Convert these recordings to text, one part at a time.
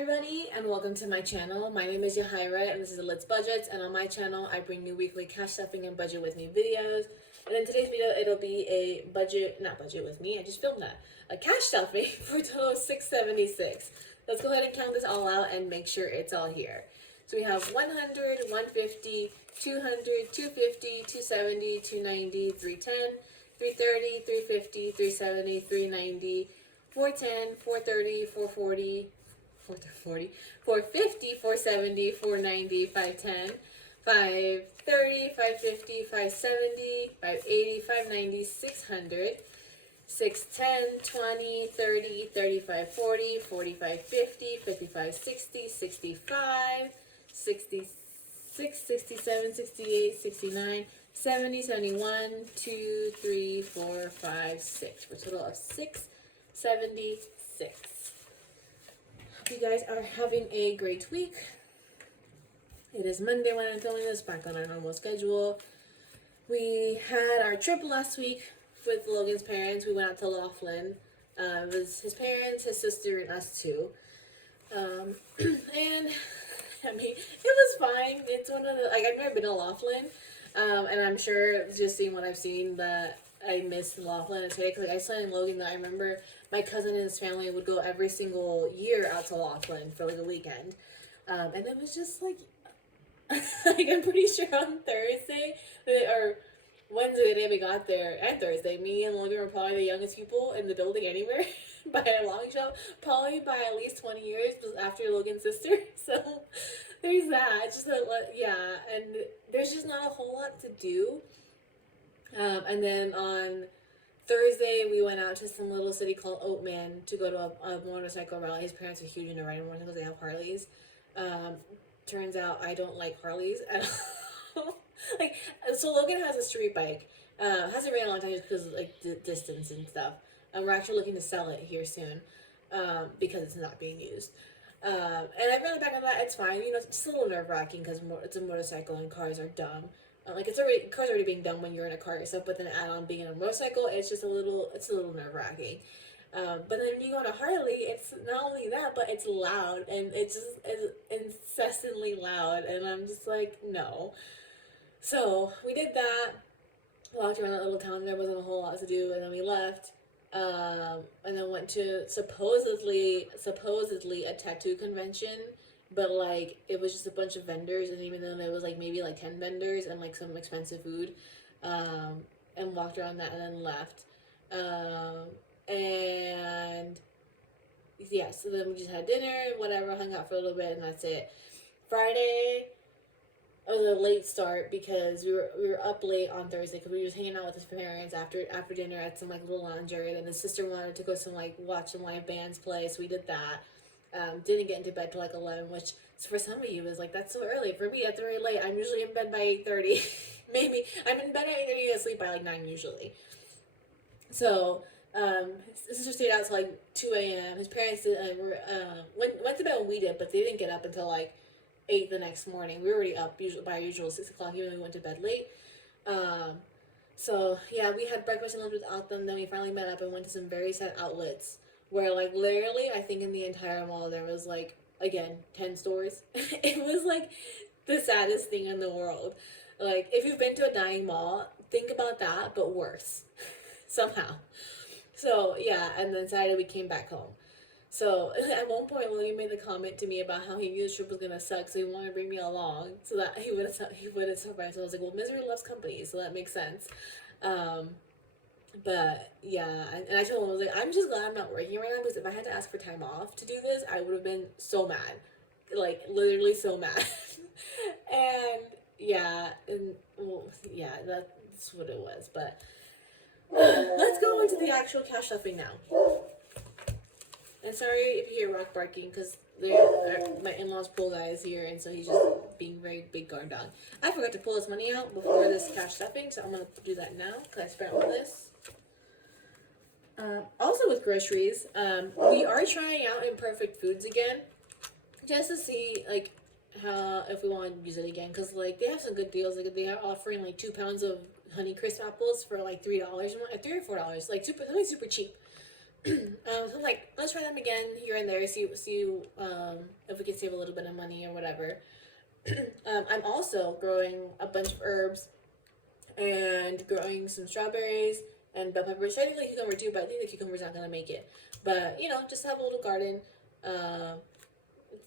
everybody, and welcome to my channel. My name is Yahaira, and this is Let's Budgets, and on my channel I bring you weekly cash stuffing and budget with me videos. And in today's video it'll be a not budget with me, I just filmed that, a cash stuffing for a total of $676. Let's go ahead and count this all out and make sure it's all here. So we have 100, 150, 200, 250, 270, 290, 310, 330, 350, 370, 390, 410, 430, 440, 440, 450, 470, 490, 510, 530, 550, 570, 580, 590, 600, 610, 20, 30, 35, 40, 45, 50, 55, 60, 65, 66, 67, 68, 69, 70, 71, 2, 3, 4, 5, 6, for a total of 676. Hope you guys are having a great week. It is Monday when I'm filming this, back on our normal schedule. We had our trip last week with Logan's parents. We went out to Laughlin. It was his parents, his sister, and us too. And I mean, it was fine. It's one of the, I've never been to Laughlin. And I'm sure just seeing what I've seen that I missed Laughlin and today. Cause I saw in Logan that I remember my cousin and his family would go every single year out to Laughlin for like a weekend. And it was just like, I'm pretty sure on Thursday, or Wednesday, the day we got there, and Thursday, me and Logan were probably the youngest people in the building anywhere by a long shot, probably by at least 20 years after Logan's sister. So there's that. It's just yeah, and there's just not a whole lot to do. And then on Thursday, we went out to some little city called Oatman to go to a motorcycle rally. His parents are huge into riding motorcycles. They have Harleys. Turns out I don't like Harleys at all. So Logan has a street bike. Hasn't ran a long time just because of distance and stuff. And we're actually looking to sell it here soon because it's not being used. And I've ran it back on that. It's fine. You know, it's a little nerve-wracking because it's a motorcycle and cars are dumb. Cars already being dumb when you're in a car yourself, but then add on being in a motorcycle, it's a little nerve-wracking. But then when you go to Harley, it's not only that, but it's loud, and it's incessantly loud, and I'm just like, no. So we did that, walked around that little town. There wasn't a whole lot to do, and then we left, and then went to supposedly a tattoo convention, but it was just a bunch of vendors, and even though there was maybe 10 vendors and some expensive food, and walked around that and then left. And yeah, so then we just had dinner, whatever, hung out for a little bit, and that's it. Friday, it was a late start because we were up late on Thursday because we were just hanging out with his parents after dinner at some little lounge area. Then his sister wanted to go watch some live bands play, so we did that. Didn't get into bed till 11, which for some of you is that's so early. For me, that's very late. I'm usually in bed by 8:30. Maybe I'm in bed at 8:30 and asleep by 9 usually. So his sister stayed out till 2 a.m. His parents went to bed when we did, but they didn't get up until 8 the next morning. We were already up by our usual 6 o'clock, even when we went to bed late. So yeah, we had breakfast and lunch without them. Then we finally met up and went to some very sad outlets where literally I think in the entire mall there was again 10 stores. It was the saddest thing in the world. If you've been to a dying mall, think about that, but worse somehow. So yeah, and then Saturday we came back home. So at one point, Logan made the comment to me about how he knew the trip was gonna suck, so he wanted to bring me along so that he would have surprised. So I was like, well, misery loves company, so that makes sense. But yeah, and I told him, I was like, I'm just glad I'm not working right now, because if I had to ask for time off to do this, I would have been so mad, literally so mad. And yeah, yeah, that's what it was. But let's go into the actual cash stuffing now. And sorry if you hear Rock barking, because my in-laws pool guy is here, and so he's just being very big guard dog. I forgot to pull this money out before this cash stuffing, so I'm going to do that now, because I spent all this. Also with groceries, we are trying out Imperfect Foods again, just to see, how, if we want to use it again, because, they have some good deals. They are offering, 2 pounds of Honeycrisp apples for, $3, $3 or $4, something super cheap. So I'm like, let's try them again here and there, see if we can save a little bit of money or whatever. I'm also growing a bunch of herbs and growing some strawberries and bell peppers. I think the cucumber too, but I think the cucumber's not gonna make it. But just have a little garden.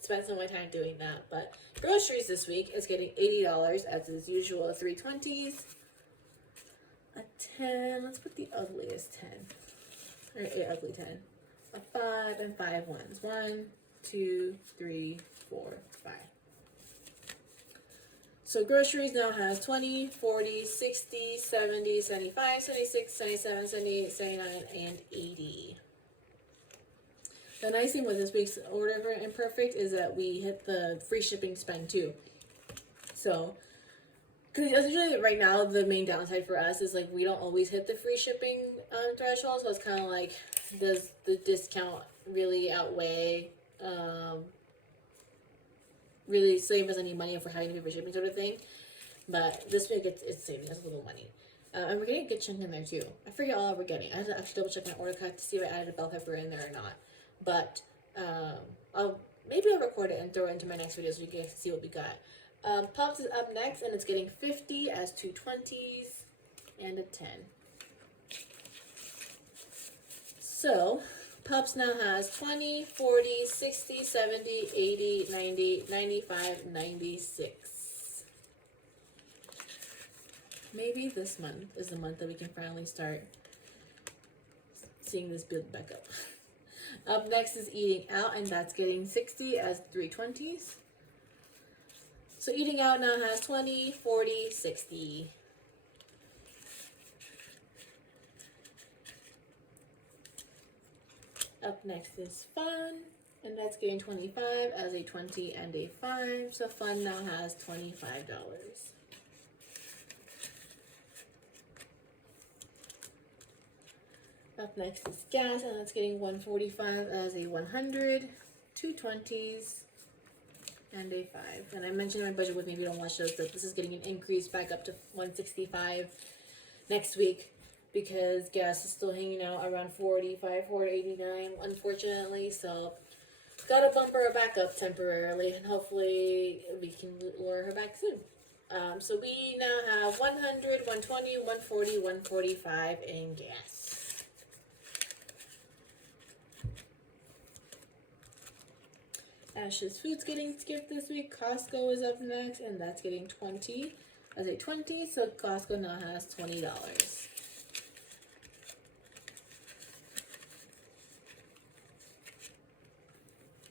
Spend some of my time doing that. But groceries this week is getting $80 as is usual. 320s, a 10. Let's put the ugliest 10 or a ugly 10. A 5 and 5 ones. 1, 2, 3, 4, 5. So groceries now has 20, 40, 60, 70, 75, 76, 77, 78, 79, and 80. The nice thing with this week's order for Imperfect is that we hit the free shipping spend too. So, because essentially right now the main downside for us is like we don't always hit the free shipping threshold. So it's kind of like, does the discount really outweigh really save us any money for having to pay for shipping sort of thing? But this week it's saving us a little money. And we're getting a good chunk in there too. I forget all we're getting. I have to actually double check my order card to see if I added a bell pepper in there or not. But I'll record it and throw it into my next video so you guys can see what we got. Pups is up next, and it's getting 50 as 2 20s and a 10. So Pups now has 20, 40, 60, 70, 80, 90, 95, 96. Maybe this month is the month that we can finally start seeing this build back up. Up next is Eating Out, and that's getting 60 as 3 20s. So Eating Out now has 20, 40, 60. Up next is Fun, and that's getting 25 as a 20 and a 5. So Fun now has $25. Up next is Gas, and that's getting 145 as a 100, 2 20s, and a 5. And I mentioned in my budget with me, if you don't watch those, that this is getting an increase back up to 165 next week because gas is still hanging out around 485, 489, unfortunately. So gotta bump her back up temporarily, and hopefully we can lure her back soon. So we now have 100, 120, 140, 145 in gas. Ash's Food's getting skipped this week. Costco is up next, and that's getting 20 as a 20. So Costco now has $20.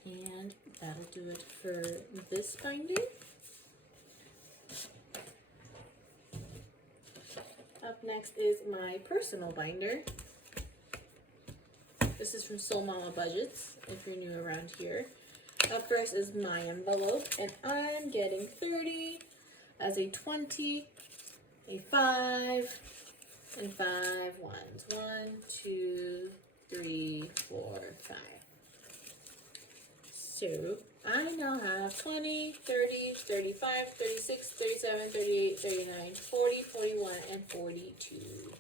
And that'll do it for this binder. Up next is my personal binder. This is from Soul Mama Budgets, if you're new around here. Up first is my envelope, and I'm getting 30 as a 20, a 5, and 5 ones. 1, 2, 3, 4, 5. So I now have 20, 30, 35, 36, 37, 38, 39, 40, 41, and 42.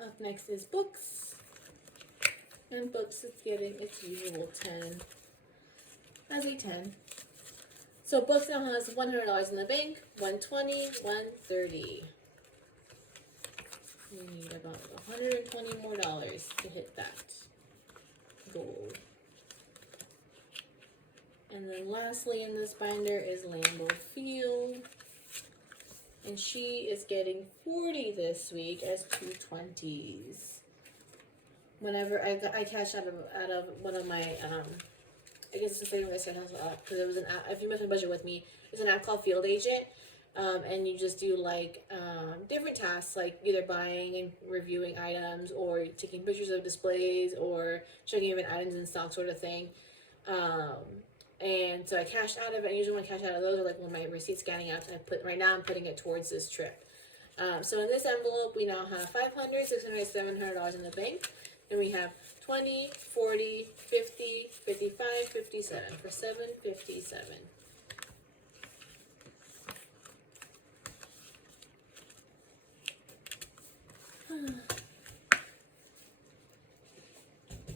Up next is Books, and Books is getting its usual 10 as a 10. So Books now has $100 in the bank, 120, 130. We need about $120 more to hit that goal. And then lastly in this binder is Lambeau Field. And she is getting 40 this week as 2 20s. Whenever I cashed out of one of my, I guess it's the thing I said because it was an app. If you mess my budget with me, it's an app called Field Agent. And you just do like different tasks, like either buying and reviewing items, or taking pictures of displays, or checking even items in stock, sort of thing. And so I cashed out of it. And usually when I cash out of those are like when my receipt scanning apps. Right now I'm putting it towards this trip. So in this envelope we now have $500, $600, $700 in the bank. And we have 20, 40, 50, 55, 57 for $757.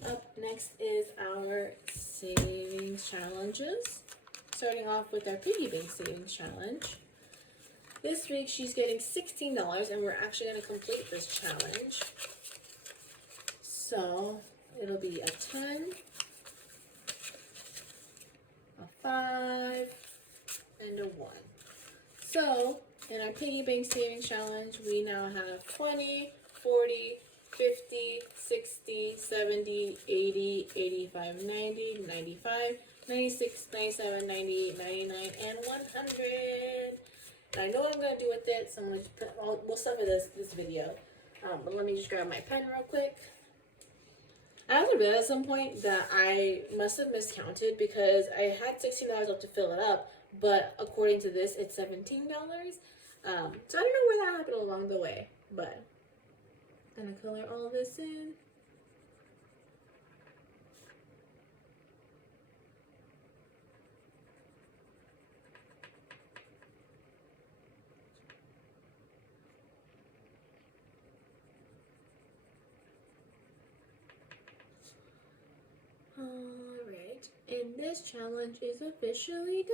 Up next is our savings challenges. Starting off with our piggy bank savings challenge. This week she's getting $16 and we're actually going to complete this challenge. So it'll be a 10, a 5, and a 1. So in our piggy bank savings challenge, we now have 20, 40, 50, 60, 70, 80, 85, 90, 95, 96, 97, 98, 99, and 100. And I know what I'm going to do with it, so I'm going to put we'll start with this video. But let me just grab my pen real quick. I also realized at some point that I must have miscounted because I had $16 left to fill it up, but according to this, it's $17. So I don't know where that happened along the way, but I'm gonna color all this in. Alright, and this challenge is officially done.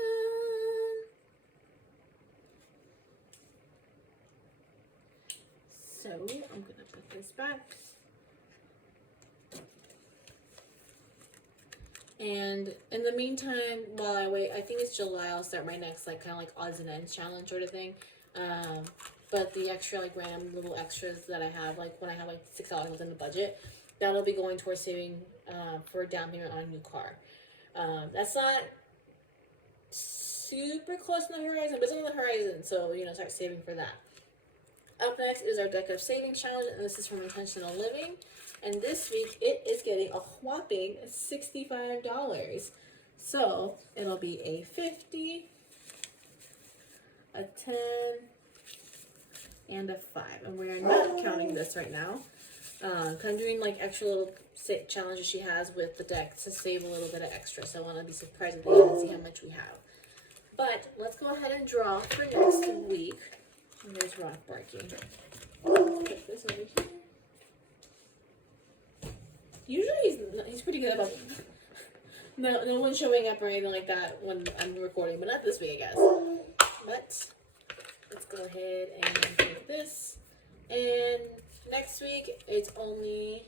So I'm gonna put this back. And in the meantime, while I wait, I think it's July, I'll start my next kind of odds and ends challenge sort of thing. But the extra random little extras that I have, when I have $6 within the budget, that'll be going towards saving for a down payment on a new car. That's not super close on the horizon, but it's on the horizon, so start saving for that. Up next is our deck of savings challenge, and this is from Intentional Living. And this week it is getting a whopping $65. So it'll be a 50, a 10, and a 5. And we're not counting this right now. I'm doing extra little challenges she has with the deck to save a little bit of extra. So I want to be surprised at the end and see how much we have. But let's go ahead and draw for next week. And there's Rock barking. Put this over here. Usually he's pretty good about no one showing up or anything like that when I'm recording, but not this week, I guess. But let's go ahead and do this. And next week it's only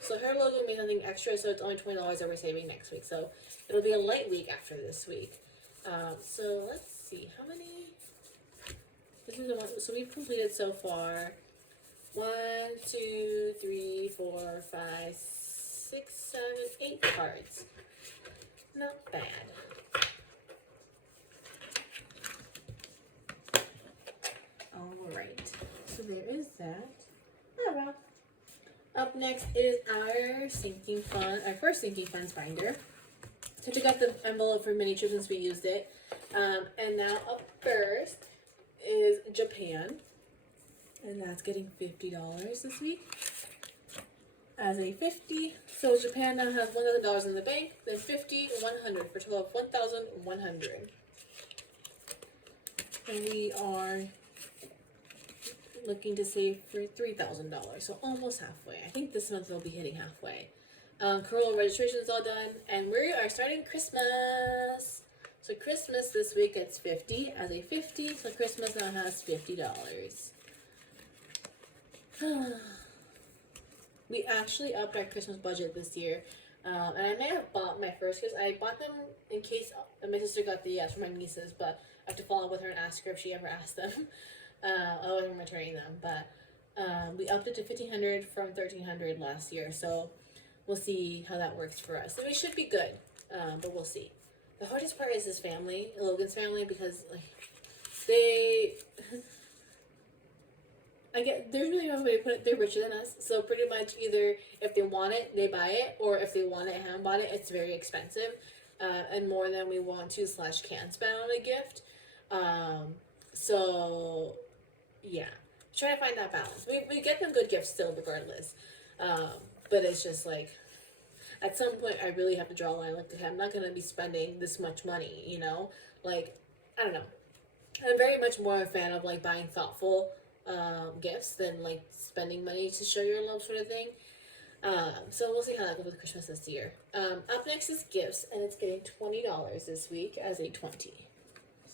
so her logo made something extra, so it's only $20 that we're saving next week. So it'll be a light week after this week. So let's see how many. This is the one. So we've completed so far 1, 2, 3, 4, 5, 6, 7, 8 cards. Not bad. Alright, so there is that. Oh well. Up next is our first sinking funds binder. So I took out the envelope for mini trips since we used it. And now up first is Japan. And that's getting $50 this week as a 50. So Japan now has $1,000 in the bank, then 50, 100 for a total of 1,100. And we are looking to save for $3,000, so almost halfway. I think this month we'll be hitting halfway. Corolla registration is all done, and we are starting Christmas. So Christmas this week gets 50 as a 50. So Christmas now has $50. We actually upped our Christmas budget this year, and I may have bought my first gifts. I bought them in case my sister got the yes for my nieces, but I have to follow up with her and ask her if she ever asked them. I wasn't returning them, but we upped it to $1,500 from $1,300 last year, so we'll see how that works for us. So we should be good, but we'll see. The hardest part is his family, Logan's family, because there's really no way to put it. They're richer than us, so pretty much either if they want it, they buy it, or if they want it and haven't bought it, it's very expensive, and more than we want to / can spend on a gift. So yeah, trying to find that balance. We get them good gifts still, regardless, but it's just at some point I really have to draw a line. Okay, I'm not gonna be spending this much money, I don't know. I'm very much more a fan of buying thoughtful gifts than like spending money to show your love, sort of thing. So we'll see how that goes with Christmas this year. Up next is gifts, and it's getting $20 this week as a 20.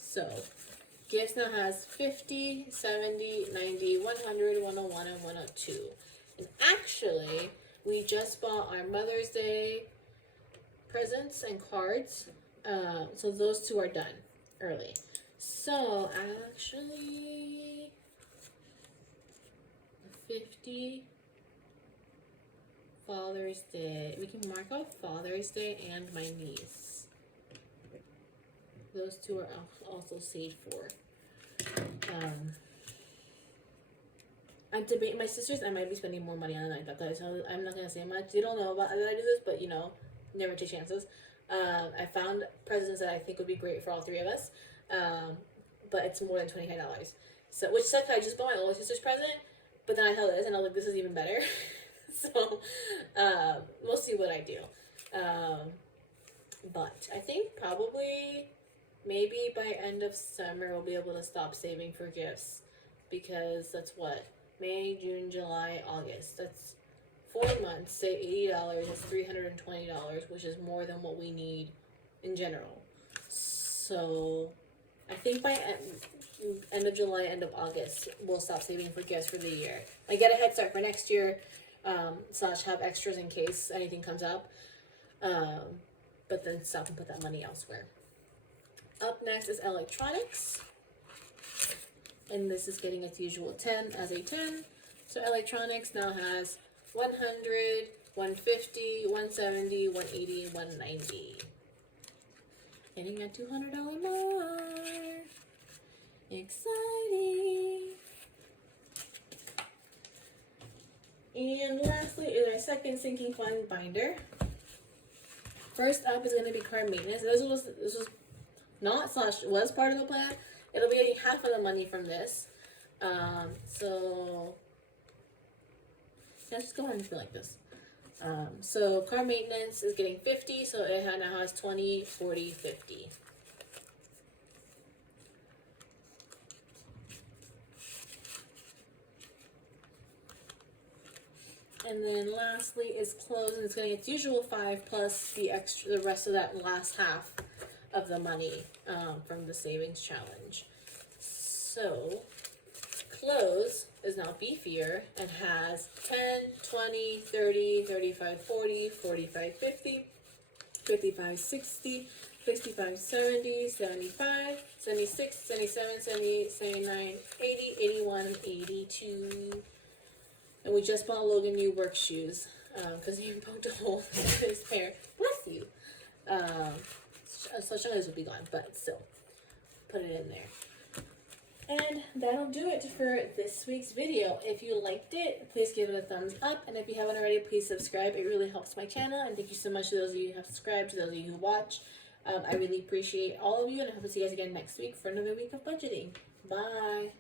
So gifts now has 50, 70, 90, 100, 101, and 102. And actually, we just bought our Mother's Day presents and cards. So those two are done early. So actually, 50, Father's Day. We can mark off Father's Day and my niece. Those two are also saved for. I'm debating my sisters. I might be spending more money on like that, guys. So I'm not gonna say much. They don't know about that I do this, but you know, never take chances. I found presents that I think would be great for all three of us, but it's more than $25. So, which sucks. I just bought my older sister's present, but then I saw this and I was like, this is even better. So, we'll see what I do. But I think probably maybe by end of summer we'll be able to stop saving for gifts, because that's what, May, June, July, August. That's 4 months. Say $80. That's $320, which is more than what we need in general. So I think by end of July, end of August, we'll stop saving for gifts for the year. I get a head start for next year, slash have extras in case anything comes up. But then stop and put that money elsewhere. Up next is electronics. And this is getting its usual 10 as a 10. So electronics now has 100, 150, 170, 180, 190. Getting a $200 more. Exciting. And lastly is our second sinking fund binder. First up is going to be car maintenance. This was not slash was part of the plan. It'll be getting half of the money from this. So let's just go ahead and do like this. So car maintenance is getting 50, so it now has 20, 40, 50. And then lastly is clothes, and it's getting its usual 5 plus the rest of that last half of the money from the savings challenge. So clothes is now beefier and has 10, 20, 30, 35, 40, 45, 50, 55, 60, 65, 70, 75, 76, 77, 78, 79, 80, 81, 82. And we just bought Logan new work shoes because he poked a hole in his pair. Bless you. So some of this will be gone, but still, put it in there. And that'll do it for this week's video. If you liked it, please give it a thumbs up. And if you haven't already, please subscribe. It really helps my channel. And thank you so much to those of you who have subscribed, to those of you who watch. I really appreciate all of you. And I hope to see you guys again next week for another week of budgeting. Bye.